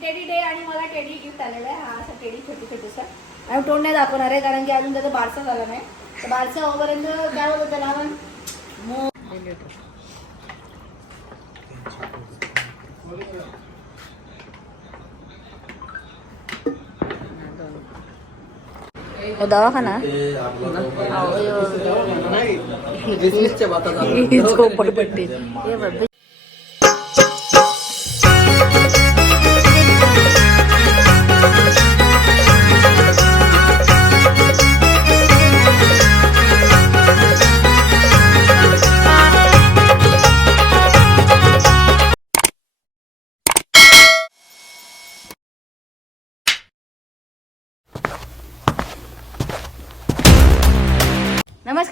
Teddy day आणि मला teddy gift आलेलं आहे. हा असा टेडी छोटी छोटीसा आणि तोंड नाही दाखवणार आहे कारण की अजून त्याचा बारसा झाला नाही. तर बारसा होईपर्यंत काय होतं त्याला आपण मो दवाखाना झोपडपट्टी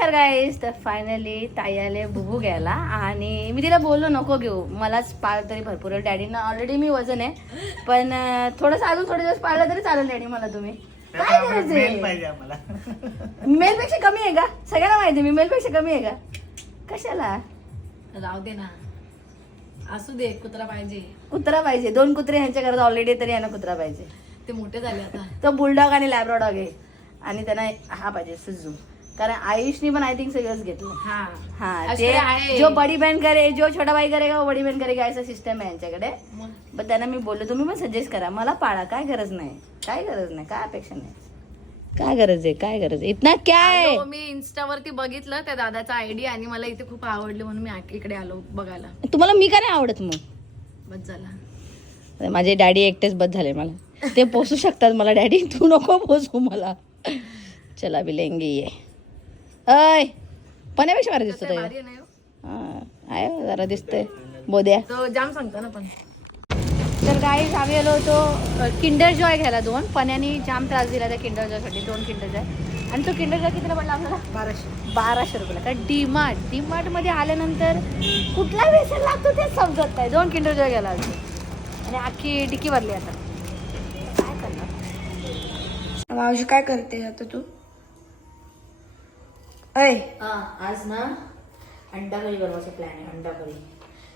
नमस्कार गाईज तर फायनली ताई आले बुबू घ्यायला आणि मी तिला बोललो नको घेऊ. मलाच पाळ तरी भरपूर आहे. डॅडीनं ऑलरेडी मी वजन आहे. पण थोडंसं अजून थोडे दिवस पाळलं तरी चालेल डॅडी मला तुम्ही. काय आम्हाला. मेलपेक्षा कमी आहे का? सगळ्यांना माहिती आहे मी मेलपेक्षा कमी आहे का? कशाला? राहू दे ना. असू दे कुत्रा पाहिजे. कुत्रा पाहिजे. दोन कुत्रे ह्यांच्या घरात ऑलरेडी तरी यांना कुत्रा पाहिजे. ते मोठे झाले आता. तो बुलडॉग आणि लॅब्रोडॉग आहे. आणि त्यांना हा पाहिजे सिजू कारण आयुषनी पण आय थिंक सगळंच घेतलं. हा. हाँ आहे. जो बड़ी बहन करे जो छोटा भाई करेगा वो बड़ी बहन करेगा ऐसा सिस्टम आहे यांच्याकडे. मग? पण त्यांना मी बोललो तुम्ही पण सजेस्ट करा. मला पाळा काय गरज नाही. काय गरज नाही काय अपेक्षा नाही. काय गरज आहे काय गरज आहे? इतना क्या आहे? आलो, मी इन्स्टावरती बघितलं त्या दादाचा आयडिया आणि मला इथे खूप आवडलं म्हणून मी आ- इकडे आलो बघायला. तुम्हाला मी का नाही आवडत मग? बस झाला. माझे डॅडी एकटेच बद झाले मला. ते पोसू शकतात मला डॅडी. तू नको पोसू मला. चला बी लेंगे ये. अय पण्यापेक्षा भारी दिसतो तो आहे जरा दिसतंय. बोद्या. तो जाम सांगतो ना पण. तर काही आम्ही आलो होतो किंडर जॉय घ्यायला दोन. पण्याने जाम त्रास दिला त्या किंडर जॉयसाठी दोन किंडर जॉय आणि तो किंडर जॉय कितीला पडला आपल्याला? बाराशे. बाराशे रुपयाला. कारण डीमार्ट डीमार्टमध्ये आल्यानंतर कुठला व्यसन लागतो ते समजत नाही. दोन किंडर जॉय घ्यायला आणि अख्खी डिक्की भरली आता. काय करणार? मावशी काय करते आता तू? हां आज ना अंडा करी बनवायचा प्लॅन आहे अंडा करी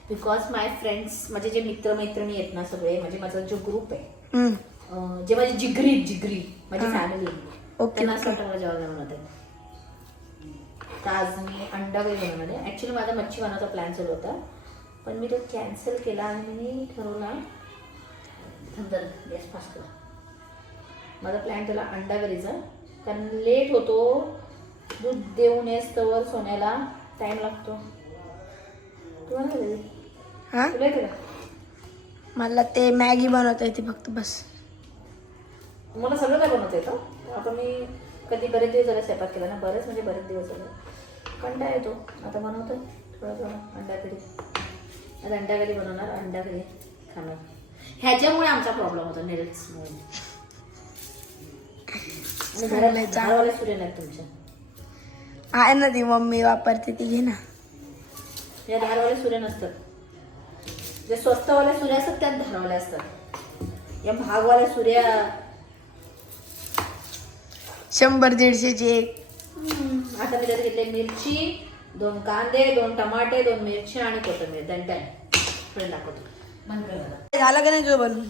बिकॉज माय फ्रेंड्स माझे जे मित्र मैत्रिणी आहेत ना सगळे म्हणजे माझा जो ग्रुप आहे हम्म. अं, जे माझी जिगरी जिगरी माझी हा. फॅमिली ओके, त्यांना असं. वाटतं मला जेवायला बनवत आहे तर आज मी अंडा करी बनवणार आहे. ॲक्च्युली माझा मच्छी बनवायचा प्लॅन चालू होता. पण मी तो कॅन्सल केला आणि मी ठरवला गॅस फास्ट करा. माझा प्लॅन त्याला अंडा करीचा कारण लेट होतो. दूध देऊन येस तवर सोन्याला. टाइम लागतो. तुम्हाला काय झालं? हा? तुला येते का? मला ते मॅगी बनवता येते फक्त बस. मला सगळं काय बनवता येतं? आता मी कधी बरेच दिवस झाले स्वयंपाक केला ना बरेच म्हणजे बरेच दिवस झाले. कंटाळा येतो. आता बनवतोय. थोडं थोडं. अंडा करी. आता अंडा करी बनवणार. अंडा करी खाणार. ह्याच्यामुळे आमचा प्रॉब्लेम होतो नेल्समुळे आणि घरात सूर्य नाहीत तुमच्या आहे ना ती मम्मी वापरते ती घे ना. या धारवाले सूर्य नसतात. जे स्वस्तवाले सूर्य असतात त्यात धारवाले असतात. या भागवाल्या सूर्या शंभर दीडशेची एक. आता मी त्यात घेतले मिरची दोन कांदे दोन टमाटे दोन मिरची आणि कोथिंबीर. डन पुढे दाखवतो. बंद कर दादा. झालं का नाही तुझं बनवून?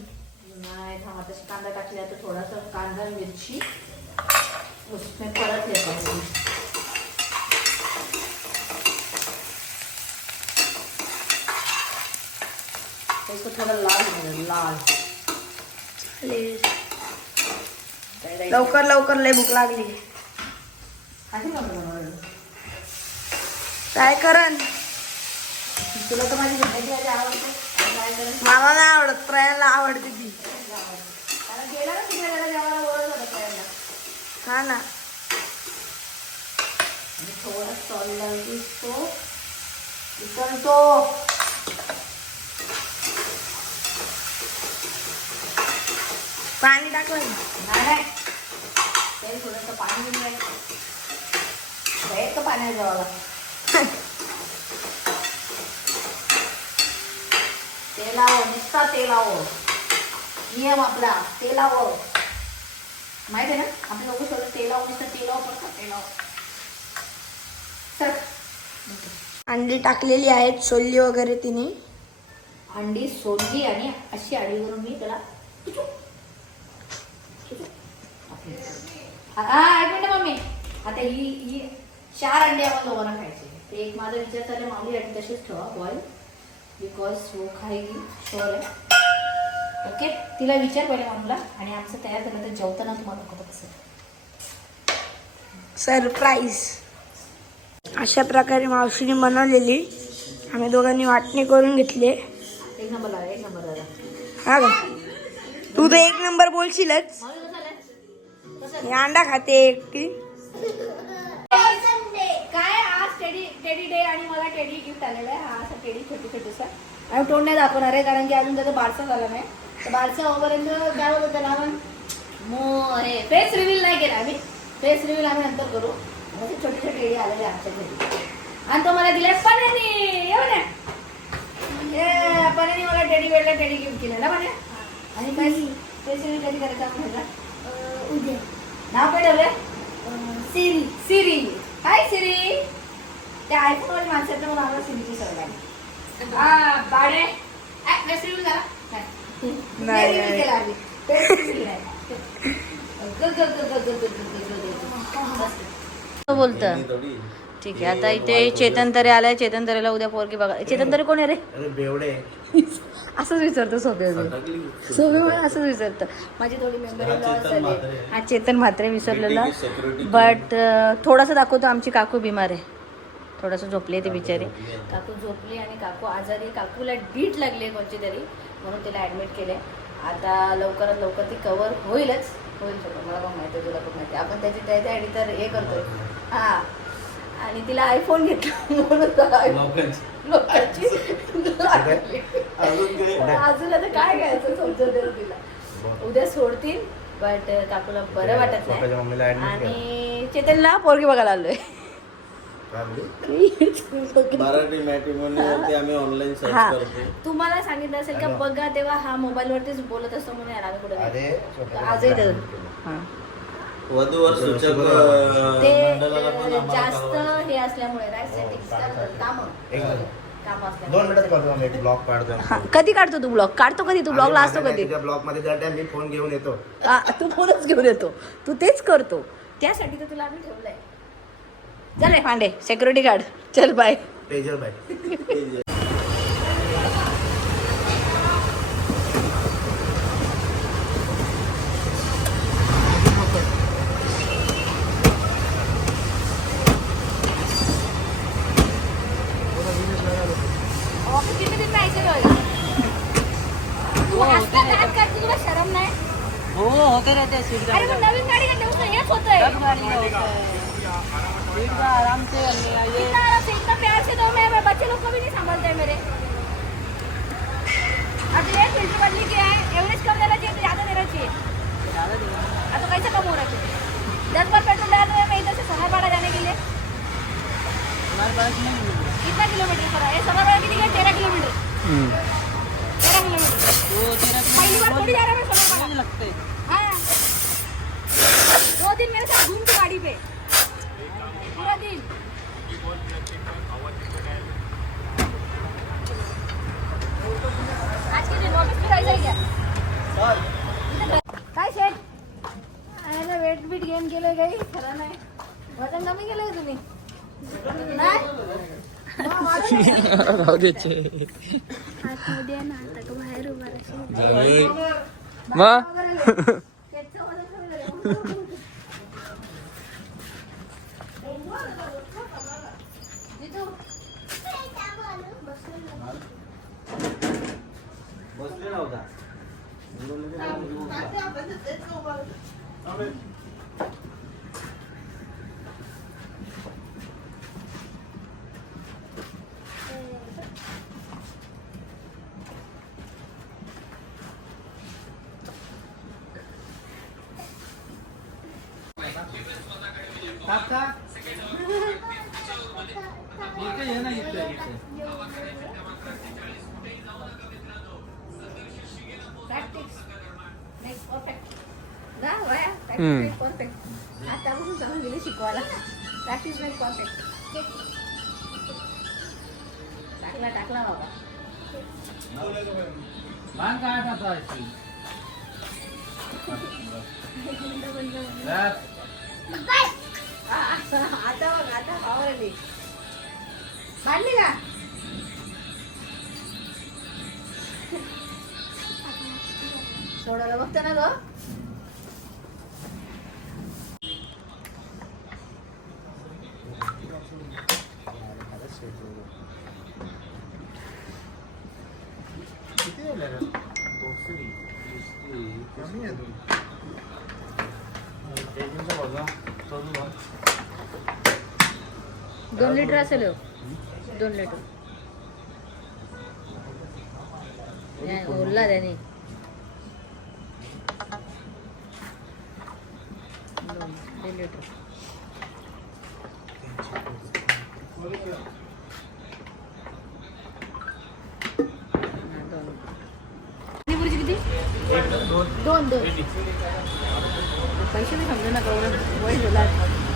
नाही थांबा कांदा टाकले आता थोडासा कांदा मिरची. परत येतो. इसको थोड़ा लाल दो, लाल. लवकर लवकर लय भूक लागली? काय करन तुला तर माझी भेटायची आवडते. मला नाही आवडत प्रयाला आवडते ती. कारण. हा ना. थोडा सॉल्ट दिसतो उकळतो पाणी टाकलं. नाही. तेल थोडंसं पाणी घेऊन जायचं पाण्यात जेवायला तेलावं नुसता तेलावं नियम आपला तेलावं माहिती आहे ना? आपले लोक सगळं तेलावं नुसतं तेलावं पडतात तेलावं सर अंडी टाकलेली आहेत सोलली वगैरे तिने. अंडी सोडली आणि अशी आडीवरून मी त्याला हा एक मिनिट मम्मी. आता ही ही चार अंडे आपण दोघांना खायचे. ते एक माझा विचार चालला माऊली अंडे तसेच ठेवा बॉईल बिकॉज वो खायगी शुअर आहे. ओके तिला विचार पहिले मामूला आणि आमचं तयार झालं तर जेवताना तुम्हाला दाखवतो कसं. सरप्राईज अशा प्रकारे मावशीने बनवलेली. आम्ही दोघांनी वाटणी करून घेतली. एक नंबर एक नंबर हा का? तू तर एक नंबर बोलशीलच. मी अंडा खाते एकटी. काय आज टेडी टेडी डे आणि मला टेडी गिफ्ट आलेलं आहे. हा असा टेडी छोटी छोटीसा. आणि तोंड नाही दाखवणार आहे कारण की अजून त्याचा बारसा झाला नाही. तर बारसा होईपर्यंत काय होतं त्याला आपण मो हे फेस रिव्हील नाही केला आम्ही. फेस रिव्हील आम्ही नंतर करू. असे छोटे छोटे टेडी आलेले आमच्या घरी. आणि तो मला दिलाय पण्यानी येऊ ना. पण्यानी मला टेडी बेडला टेडी गिफ्ट केलं ना पण्या आणि काय फेस रिव्हील कधी करायचं उद्या. नाव काय ठेवलंय सिरी सिरी काय सिरी त्या आयफोन आयफोनवर माणसाचं मला आम्हाला सिरीची सवय लागली हा बाडे रेसिपी ठीक आहे आता इथे चेतन तरे आलाय चेतन तरेला उद्या पोरगी बघा चेतन तरे कोण आहे रे? अरे बेवडे. असंच विचारतो सोबे सोबे मला असंच विचारतं. माझी थोडी मेंबर हा, चेतन म्हात्रे. हा म्हात्रे विसरलेला. बट थोडंसं दाखवतो आमची काकू बिमार आहे. थोडंसं झोपली ती बिचारी. काकू झोपली आणि काकू आजारी काकूला डीट लागली कोणची तरी म्हणून तिला ऍडमिट केले आता लवकरात लवकर ती कव्हर होईलच. होईल सगळं मला पण माहिती आहे, तुला पण माहिती आहे. आपण त्याची त्या त्या आधी तर हे करतोय. हा. आणि तिला आयफोन घेतला म्हणून लोकांची अजून आता काय घ्यायचं समजत तिला. उद्या सोडतील बट काकूला बरं वाटत नाही. आणि चेतनला पोरगी बघायला आलोय. तुम्हाला सांगितलं असेल का बघा तेव्हा हा मोबाईल वरतीच बोलत असतो म्हणून आजही वधूवर सूचक ते मंडळाला पण अ, आम्हाला जास्त. हे असल्यामुळे काम. दोन मिनिटात करतो आम्ही एक ब्लॉग काढतो. हा, कधी काढतो तू ब्लॉग काढतो कधी तू ब्लॉगला असतो कधी ब्लॉगमध्ये? त्या टाइम मी फोन घेऊन येतो. तू फोनच घेऊन येतो. तू तेच करतो. त्यासाठी तर तुला आम्ही ठेवलंय. चल रे पांडे सेक्युरिटी गार्ड चल बाय पेजर बाय दिन जायचं तुला? तू आता दात काढतो, तुला शरम नाही हो होते रहते सीट अरे मग नवीन गाडी का नेऊन हेच होतंय. सीट का आराम से करने आइए इतना आराम से इतना प्यार से दो मैं मैं बच्चे लोग को भी नहीं संभालते मेरे. अब ये फिल्टर बदली क्या है एवरेज कम देना चाहिए तो ज्यादा देना चाहिए ज्यादा देना अब तो कैसे कम हो रहा है दस बार पेट्रोल डाल रहे मैं इधर से सोनापाड़ा जाने के लिए हमारे पास नहीं मिलेगा कितना किलोमीटर ये तेरह किलोमीटर. राहू द्यायचे मग बसले नव्हता हम्म. परफेक्ट आतापासून सांगून गेली शिकवायला. दॅट इज माय परफेक्ट टाकला टाकला बाबा. मान काय आता अशी रात. आ- आ- आता बघ आता आवरली का? सोडायला बघतो ना गं. दोन लिटर असेल हो. दोन लिटर नाही, ओरला त्याने दोन दीड लिटर हा, दोन पाणीपुरीची किती दोन दोन पैसे मी समजा ना करून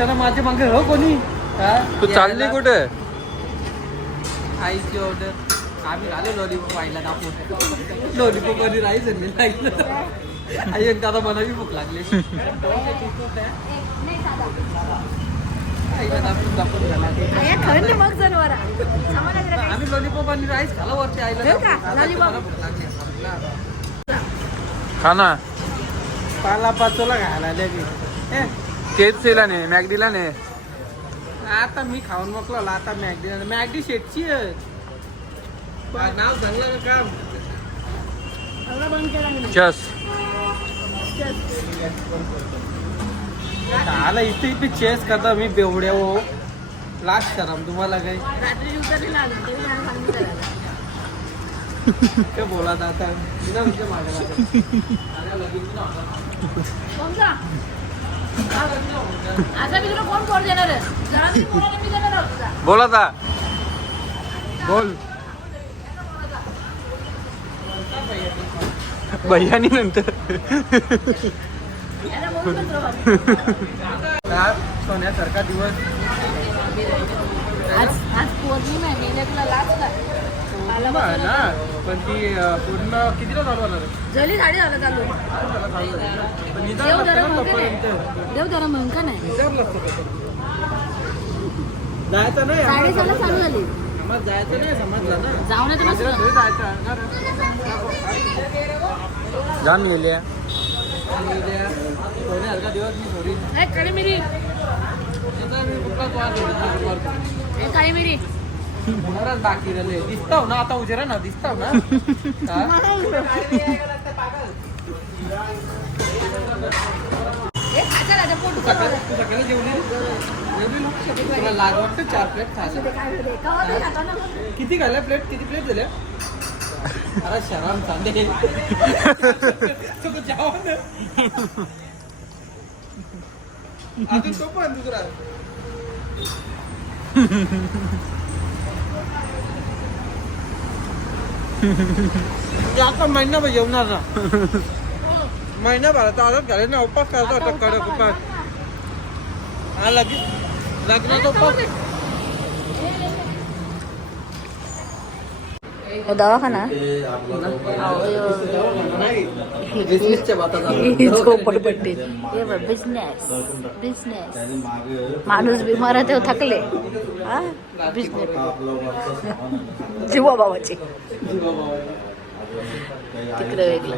एकट्यानं माझ्या मागे हो कोणी? हा? तू चालली यायला. कुठे? आईची ऑर्डर आम्ही आलो लॉलीपॉप आईला दाखवून. लॉलीपॉप आणि राईस आणि राहिलं. आई एक दादा मला बी भूक लागली. आईला दाखवून दाखवून झाला. मग जनावर. आम्ही लॉलीपॉप आणि राईस खाला वरती आईला ठेवू का? दाखवून. लॉलीपॉप? मला भूक लागली. खा ना. पाला पाचोला की ए, तेच दिला नाही मॅगडीला नाही आता मी खाऊन मोकलो आता मॅगडी मॅगडी शेटची नाव चांगलं का चस. आला इथे इथे चेस करता मी बेवड्या हो. लास्ट शरम तुम्हाला काही. काय बोला आता. बोल आता बोल. भैयानी नंतर. सोन्यासारखा दिवस. आज आज पौर्णिमा आहे नेल्या तुला लाच काय मला हा ना. पण ती पूर्ण कितीला चालू होणार? झालं चालू. पण निदान देव लागतं जरा ना म्हणका तोपर्यंत. नाही. देव जरा म्हणका नाही? विचारलं असतं तसं. जायचं नाही साडेसहाला चालू झाली. समाज जायचं नाही समजलं ना. जाऊन येतो जायचं ना जाण लिहिल्या आणि उद्या सोन्यासारखा दिवस मी सोडी ए, काळी मिरी. तिथं मी कुठला. ए, काळी मिरी. होणारच बाकी राहिले दिसताव ना आता उशिरा ना दिसताव ना. सकाळी जेवली तुला लाज वाटतं चार प्लेट खायला. किती खाल्ल्या प्लेट किती प्लेट झाल्या? अरे शराम चांदे. अजून तो पण दुसरा ते आता महिनाभर जेवणार ना महिनाभराचा आदत घाले ना उपास करतो आता कडक उपास हा लगेच लग्नाचा उपास हो, दवाखाना ते आपला नाही झोपडपट्टी बिझनेस बिझनेस माणूस बिमार आहे तेव्हा थकले हा बिझनेस जीवा बाबाचे तिकडे वेगळं